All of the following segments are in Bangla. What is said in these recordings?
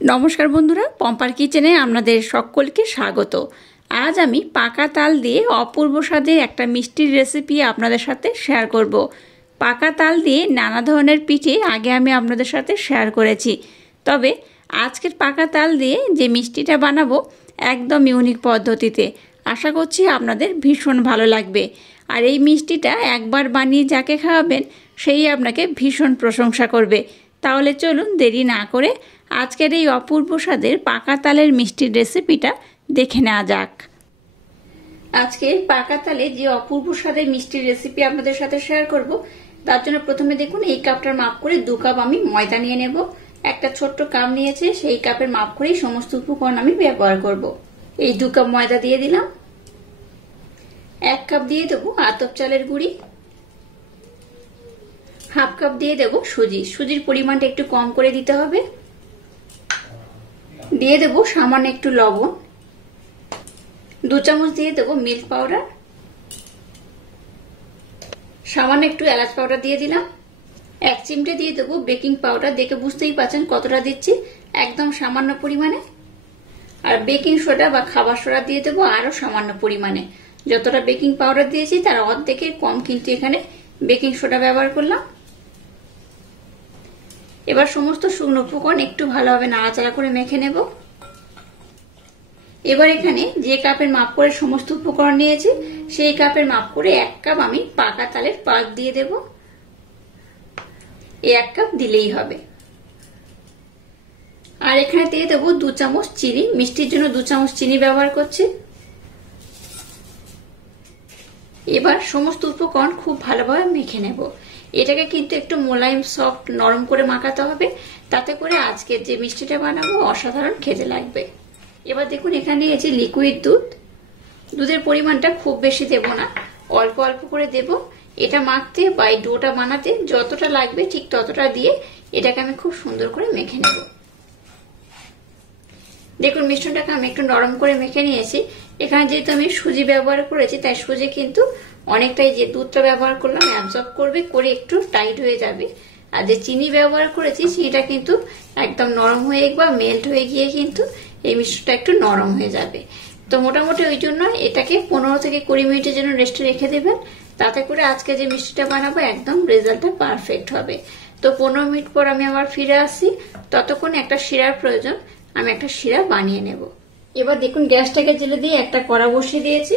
নমস্কার বন্ধুরা, পম্পার কিচেনে আপনাদের সকলকে স্বাগত। আজ আমি পাকা তাল দিয়ে অপূর্ব স্বাদের একটা মিষ্টির রেসিপি আপনাদের সাথে শেয়ার করব। পাকা তাল দিয়ে নানা ধরনের পিঠে আগে আমি আপনাদের সাথে শেয়ার করেছি, তবে আজকের পাকা তাল দিয়ে যে মিষ্টিটা বানাবো একদম ইউনিক পদ্ধতিতে। আশা করছি আপনাদের ভীষণ ভালো লাগবে। আর এই মিষ্টিটা একবার বানিয়ে যাকে খাওয়াবেন সেই আপনাকে ভীষণ প্রশংসা করবে। তাহলে চলুন দেরি না করে আজকের এই অপূর্ব স্বাদের পাকা তালের মিষ্টির রেসিপিটা দেখে নেওয়া যাক। আজকের পাকা তালে যে অপূর্ব স্বাদের মিষ্টির রেসিপি আপনাদের সাথে শেয়ার করব, তার জন্য প্রথমে দেখুন এই কাপটার মাপ করে 2 কাপ আমি ময়দা নিয়ে নেব। একটা ছোট্ট কাপ নিয়েছে, সেই কাপের মাপ করেই সমস্ত উপকরণ আমি ব্যবহার করব। এই 2 কাপ ময়দা দিয়ে দিলাম। 1 কাপ দিয়ে দেবো আতপ চালের গুঁড়ি, হাফ কাপ দিয়ে দেবো সুজি। সুজির পরিমাণটা একটু কম করে দিতে হবে। দিয়ে দেবো সামান্য একটু লবণ, 2 চামচ দিয়ে দেবো মিল্ক পাউডার, সামান্য একটু এলাচ পাউডার দিয়ে দিলাম। 1 চিমটে দিয়ে দেবো বেকিং পাউডার, দেখে বুঝতেই পারছেন কতটা দিচ্ছি, একদম সামান্য পরিমাণে। আর বেকিং সোডা বা খাবার সোডা দিয়ে দেবো আরো সামান্য পরিমাণে। যতটা বেকিং পাউডার দিয়েছি তার অর্ধেকের কম কিন্তু এখানে বেকিং সোডা ব্যবহার করলাম। এবার সমস্ত শুকনো উপকরণ একটু ভালোভাবে নাড়াচাড়া করে মেখে নেব। এবার এখানে যে কাপের মাপ করে সমস্ত উপকরণ নিয়েছি সেই কাপের মাপ করে 1 কাপ আমি পাকা তালের পাল্প দিয়ে দেব। এই 1 কাপ দিলেই হবে। আর এখানে দিয়ে দেবো 2 চামচ চিনি, মিষ্টির জন্য 2 চামচ চিনি ব্যবহার করছি। এবার সমস্ত উপকরণ খুব ভালোভাবে মেখে নেব। এটাকে কিন্তু একটু মোলায়েম সফট নরম করে মাখাতে হবে, তাতে করে আজকের যে মিষ্টিটা বানাবো অসাধারণ খেতে লাগবে। এবার দেখুন এখানে নিয়েছি লিকুইড দুধ। দুধের পরিমাণটা খুব বেশি দেব না, অল্প অল্প করে দেব। এটা মাখতে বা এই ডোটা বানাতে যতটা লাগবে ঠিক ততটা দিয়ে এটাকে আমি খুব সুন্দর করে মেখে নেব। দেখুন মিশ্রণটাকে আমি একটু নরম করে মেখে নিয়েছি। এখানে যেহেতু আমি সুজি ব্যবহার করেছি তাই সুজি কিন্তু অনেকটাই যে দুধটা ব্যবহার করলাম অ্যাবজর্ব করবে, করে একটু টাইট হয়ে যাবে। আর যে চিনি ব্যবহার করেছি সেটা কিন্তু একদম নরম হয়ে বা মেল্ট হয়ে গিয়ে কিন্তু এই মিশ্রণটা একটু নরম হয়ে যাবে। তো মোটামুটি ওই জন্য এটাকে 15 থেকে 20 মিনিটের জন্য রেস্টে রেখে দেবেন, তাতে করে আজকে যে মিষ্টিটা বানাবো একদম রেজাল্টটা পারফেক্ট হবে। তো 15 মিনিট পর আমি আবার ফিরে আসি। ততক্ষণ একটা শিরার প্রয়োজন, আমি একটা শিরা বানিয়ে নেব। এবার দেখুন গ্যাসটাকে জেলে দিয়ে একটা কড়া বসিয়ে দিয়েছি।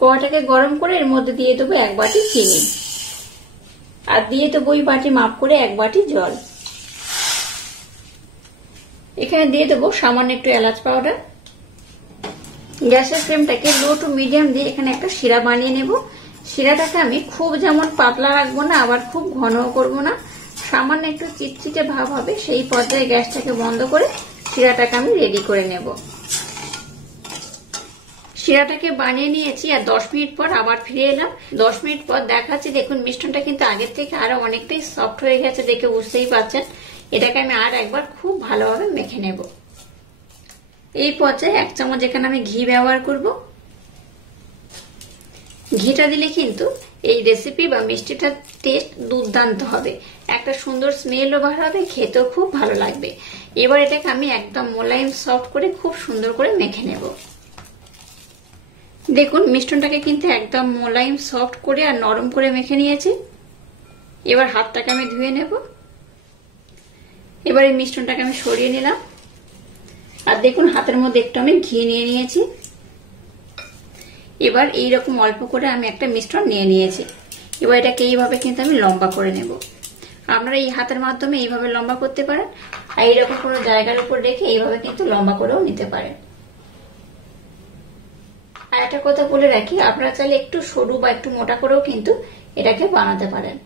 কড়াটাকে গরম করে এর মধ্যে দিয়ে দেবো 1 বাটি চিনি, আর দিয়ে দেবো ওই বাটি মাপ করে 1 বাটি জল। এখানে দিয়ে দেবো সামান্য একটু এলাচ পাউডার। গ্যাসের ফ্লেমটাকে লো টু মিডিয়াম দিয়ে এখানে একটা শিরা বানিয়ে নেব। শিরাটাকে আমি খুব যেমন পাতলা রাখবো না, আবার খুব ঘনও করবো না, সামান্য একটু চিটচিটে ভাব হবে সেই পর্যায়ে গ্যাসটাকে বন্ধ করে শিরাটাকে আমি রেডি করে নেব। শিরাটাকে বানিয়ে নিয়েছি আর 10 মিনিট পর আবার ফিরে এলাম। 10 মিনিট পর দেখাচ্ছি, দেখুন মিশ্রণটা কিন্তু আগের থেকে আরো অনেকটাই সফট হয়ে গেছে, দেখে বুঝতেই পারছেন। এটাকে আমি আর একবার খুব ভালোভাবে মেখে নেব। এই পর্যায়ে 1 চামচ এখানে আমি ঘি ব্যবহার করব। ঘিটা দিলে কিন্তু এই রেসিপি বা মিষ্টিটার টেস্ট দুর্দান্ত হবে, একটা সুন্দর স্মেলও বার হবে, খেতেও খুব ভালো লাগবে। এবার এটাকে আমি একদম মোলায়েম সফট করে খুব সুন্দর করে মেখে নেব। দেখুন মিশ্রণটাকে কিন্তু একদম মোলায়েম সফট করে আর নরম করে মেখে নিয়েছি। এবার হাতটাকে আমি ধুয়ে নেব। এবার এই মিশ্রণটাকে আমি সরিয়ে নিলাম। আর দেখুন হাতের মধ্যে একটু আমি ঘি নিয়ে নিয়েছি। এবার এইরকম অল্প করে আমি একটা মিশ্রণ নিয়ে নিয়েছি। এবার এটাকে এইভাবে কিন্তু আমি লম্বা করে নেব। আপনারা এই হাতের মাধ্যমে এইভাবে লম্বা করতে পারেন, আর এইরকম কোনো জায়গার উপর রেখে এইভাবে কিন্তু লম্বা করেও নিতে পারেন। আর একটা কথা বলে রাখি, আপনারা চাইলে একটু সরু বা একটু মোটা করেও কিন্তু এটাকে বানাতে পারেন।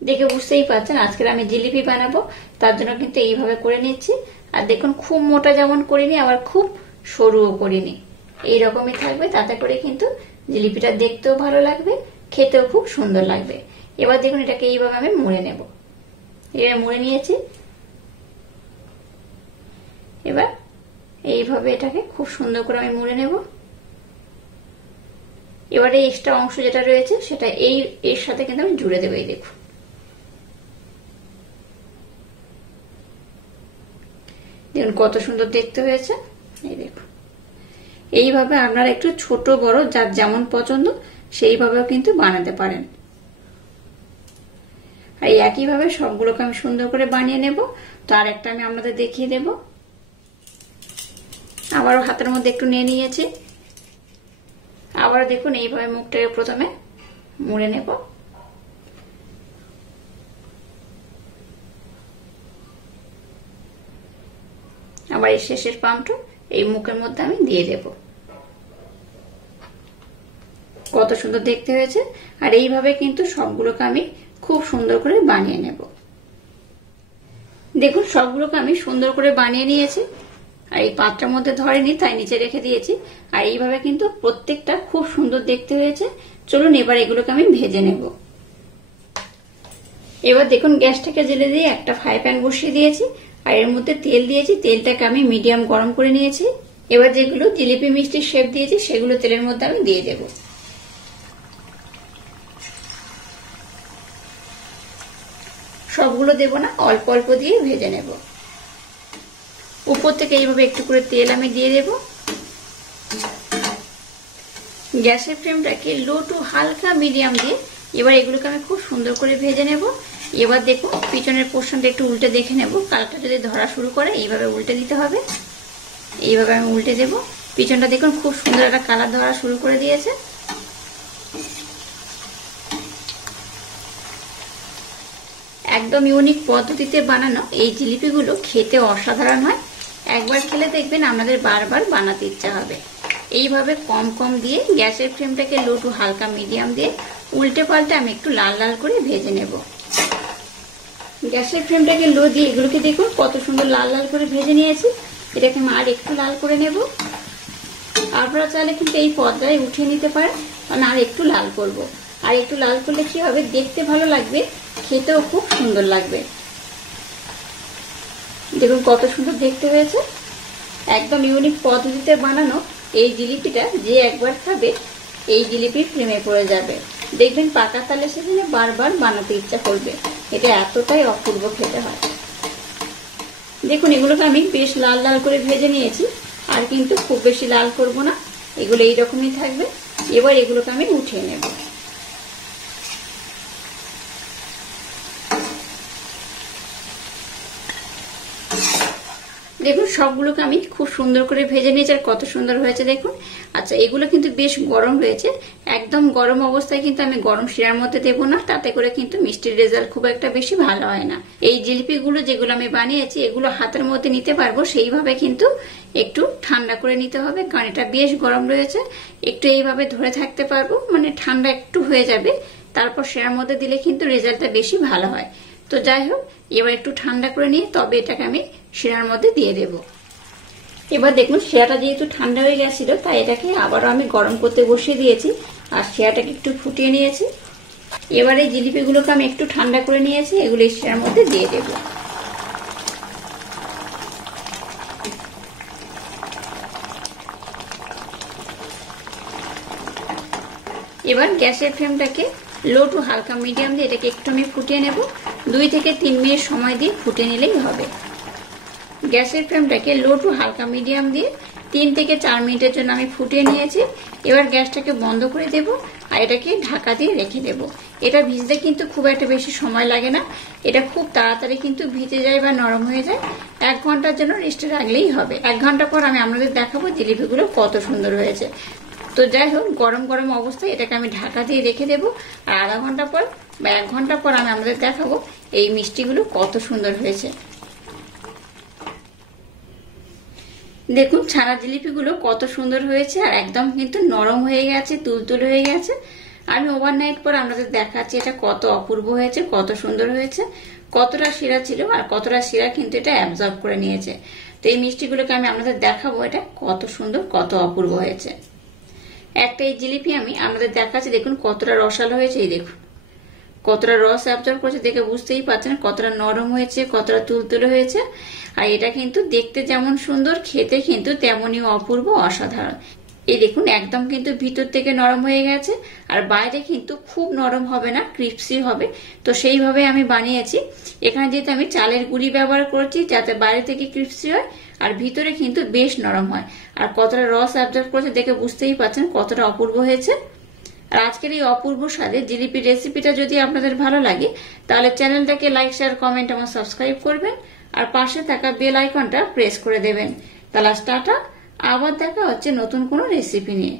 দেখে বুঝতেই পারছেন আজকের আমি জিলিপি বানাবো, তার জন্য কিন্তু এইভাবে করে নিচ্ছি। আর দেখুন খুব মোটা যেমন করিনি, আবার খুব সরুও করিনি, এইরকমই থাকবে, তাতে করে কিন্তু জিলিপিটা দেখতেও ভালো লাগবে, খেতেও খুব সুন্দর লাগবে। এবার দেখুন এটাকে এইভাবে আমি মুড়ে নেব। এবার মুড়ে নিয়েছি। এবার এইভাবে এটাকে খুব সুন্দর করে আমি মুড়ে নেব। এবারে এক্সট্রা অংশ যেটা রয়েছে সেটা এর সাথে কিন্তু আমি জুড়ে দেবো। এই দেখুন দেখুন কত সুন্দর দেখতে হয়েছে। এই দেখুন, এইভাবে আপনারা একটু ছোট বড় যার যেমন পছন্দ সেইভাবেও কিন্তু বানাতে পারেন। আর একইভাবে সবগুলোকে আমি সুন্দর করে বানিয়ে নেব। তো আর একটা আমি আপনাদের দেখিয়ে দেব। আবারও হাতের মধ্যে একটু নিয়ে নিয়েছি। আবার দেখুন এইভাবে মুখটাকে প্রথমে মুড়ে নেব। আবার এই শেষের পাম্পটা এই মুখের মধ্যে আমি দিয়ে দেব। কত সুন্দর দেখতে হয়েছে। আর এইভাবে কিন্তু সবগুলোকে আমি খুব সুন্দর করে বানিয়ে নেব। দেখুন সবগুলোকে আমি সুন্দর করে বানিয়ে নিয়েছি। আর এই পাত্রের মধ্যে ধরেনি, তাই নিচে রেখে দিয়েছি। আর এইভাবে কিন্তু প্রত্যেকটা খুব সুন্দর দেখতে হয়েছে। চলুন এবার এগুলোকে আমি ভেজে নেব। এবার দেখুন গ্যাসটাকে জ্বেলে দিয়ে একটা ফ্রাই প্যান বসিয়ে দিয়েছি। আর এর মধ্যে তেল দিয়েছি। তেলটাকে আমি মিডিয়াম গরম করে নিয়েছি। এবার যেগুলো জিলিপি মিষ্টির শেপ দিয়েছি সেগুলো তেলের মধ্যে আমি দিয়ে দেব। সবগুলো দেব না, অল্প অল্প দিয়ে ভেজে নেব। উপর থেকে এইভাবে একটু করে তেল আমি দিয়ে দেব। গ্যাসের ফ্লেমটাকে লো টু হালকা মিডিয়াম দিয়ে এবার এগুলোকে আমি খুব সুন্দর করে ভেজে নেব। এবার দেখুন পিছনের পোর্শনটা একটু উল্টে দেখে নেব। কালারটা যদি ধরা শুরু করে এইভাবে উল্টে দিতে হবে। এইভাবে আমি উল্টে দেব। পিছনটা দেখুন খুব সুন্দর একটা কালার ধরা শুরু করে দিয়েছে। একদম ইউনিক পদ্ধতিতে বানানো এই জিলিপিগুলো খেতে অসাধারণ হয়। একবার খেলে দেখবেন আপনাদের বারবার বানাতে ইচ্ছা হবে। এইভাবে কম কম দিয়ে গ্যাসের ফ্লেমটাকে লো টু হালকা মিডিয়াম দিয়ে উল্টে পাল্টে আমি একটু লাল লাল করে ভেজে নেব। গ্যাসের ফ্লেমটাকে লো দিয়ে এগুলোকে দেখুন কত সুন্দর লাল লাল করে ভেজে নিয়েছি। এটাকে আমি আর একটু লাল করে নেব। আপনারা চাইলে কিন্তু এই পর্যায়ে উঠিয়ে নিতে পারেন। আমি আর একটু লাল করব। আর একটু লাল করলে কি হবে, দেখতে ভালো লাগবে, খেতেও খুব সুন্দর লাগবে। দেখুন কত সুন্দর দেখতে হয়েছে। একদম ইউনিক পদ্ধতিতে বানানো এই জিলিপিটা যে একবার খাবে এই জিলিপির প্রেমে পড়ে যাবে। দেখবেন পাকা তালে সেদিনে বারবার বানাতে ইচ্ছা করবে। এটা এতটাই অপূর্ব খেতে হয়। দেখুন এগুলোকে আমি বেশ লাল লাল করে ভেজে নিয়েছি। আর কিন্তু খুব বেশি লাল করব না, এগুলো এইরকমই থাকবে। এবার এগুলোকে আমি উঠিয়ে নেব। দেখুন সবগুলোকে আমি খুব সুন্দর করে ভেজে নিয়েছি। আর কত সুন্দর হয়েছে দেখুন। আচ্ছা এগুলো কিন্তু বেশ গরম রয়েছে। একদম গরম অবস্থায় কিন্তু আমি গরম শিরার মধ্যে দেবো না, তাতে করে কিন্তু মিষ্টির রেজাল্ট খুব একটা বেশি ভালো হয় না। এই জিলিপিগুলো যেগুলো আমি বানিয়েছি এগুলো হাতের মধ্যে নিতে পারবো, সেইভাবে কিন্তু একটু ঠান্ডা করে নিতে হবে, কারণ এটা বেশ গরম রয়েছে। একটু এইভাবে ধরে থাকতে পারবো, মানে ঠান্ডা একটু হয়ে যাবে, তারপর শিরার মধ্যে দিলে কিন্তু রেজাল্টটা বেশি ভালো হয়। তো যাই হোক, এবার একটু ঠান্ডা করে নিয়ে তবে এটাকে আমি শিরার মধ্যে দিয়ে দেব। এবার দেখুন শিরাটা যেহেতু ঠান্ডা হয়ে গেছিল, তাই এটাকে আবারও আমি গরম করতে বসিয়ে দিয়েছি। আর শিরাটাকে একটু ফুটিয়ে নিয়েছি। এবার এই জিলিপিগুলোকে আমি একটু ঠান্ডা করে নিয়েছি, এগুলো এই শিরার মধ্যে দিয়ে দেব। এবার গ্যাসের ফ্লেমটাকে লো টু হালকা মিডিয়াম দিয়ে এটাকে একটু আমি ফুটিয়ে নেব। 2 থেকে 3 মিনিট সময় দিয়ে ফুটিয়ে নিলেই হবে। গ্যাসের ফ্লেমটাকে লো টু হালকা মিডিয়াম দিয়ে 3 থেকে 4 মিনিটের জন্য আমি ফুটিয়ে নিয়েছি। এবার গ্যাসটাকে বন্ধ করে দেব আর এটাকে ঢাকা দিয়ে রেখে দেব। এটা ভিজতে কিন্তু খুব একটা বেশি সময় লাগে না, এটা খুব তাড়াতাড়ি কিন্তু ভিজে যায় বা নরম হয়ে যায়। 1 ঘন্টার জন্য রেস্টে রাখলেই হবে। 1 ঘন্টা পর আমি আপনাদের দেখাবো জিলিপিগুলো কত সুন্দর হয়েছে। তো যাই হোক, গরম গরম অবস্থায় এটাকে আমি ঢাকা দিয়ে রেখে দেবো। আর আধা ঘন্টা পর বা 1 ঘন্টা পর আমি আপনাদের দেখাবো এই মিষ্টিগুলো কত সুন্দর হয়েছে। দেখুন ছানা জিলিপিগুলো কত সুন্দর হয়েছে আর একদম কিন্তু নরম হয়ে গেছে, তুলতুল হয়ে গেছে। আমি ওভারনাইট পর আপনাদের দেখাচ্ছি এটা কত অপূর্ব হয়েছে, কত সুন্দর হয়েছে। কতটা শিরা ছিল আর কতটা শিরা কিন্তু এটা অ্যাবজর্ব করে নিয়েছে। তো এই মিষ্টিগুলোকে আমি আপনাদের দেখাবো এটা কত সুন্দর, কত অপূর্ব হয়েছে। একটা এই জিলিপি আমি আপনাদের দেখাচ্ছি, দেখুন কতটা রসালো হয়েছে। এই দেখুন কতটা রস অ্যাবজর্ব করেছে, দেখে বুঝতেই পারছেন কতটা নরম হয়েছে, কতটা তুলতুলে হয়েছে। আর এটা কিন্তু দেখতে যেমন সুন্দর, খেতে কিন্তু তেমনই অপূর্ব, অসাধারণ। এই দেখুন একদম কিন্তু ভিতর থেকে নরম হয়ে গেছে আর বাইরে কিন্তু খুব নরম হবে না, ক্রিপসি হবে। তো সেইভাবে আমি বানিয়েছি। এখানে যেহেতু আমি চালের গুঁড়ি ব্যবহার করেছি যাতে বাইরে থেকে ক্রিপসি হয়, আর ভিতরে কিন্তু বেশ নরম হয়। আর কতটা রস অ্যাবজর্ব করেছে দেখে বুঝতেই পারছেন কতটা অপূর্ব হয়েছে। আর আজকের এই অপূর্ব স্বাদের জিলিপির রেসিপিটা যদি আপনাদের ভালো লাগে তাহলে চ্যানেলটাকে লাইক, শেয়ার, কমেন্ট এবং সাবস্ক্রাইব করবেন আর পাশে থাকা বেল আইকনটা প্রেস করে দেবেন। তাহলে টাটা, আবার দেখা হচ্ছে নতুন কোনো রেসিপি নিয়ে।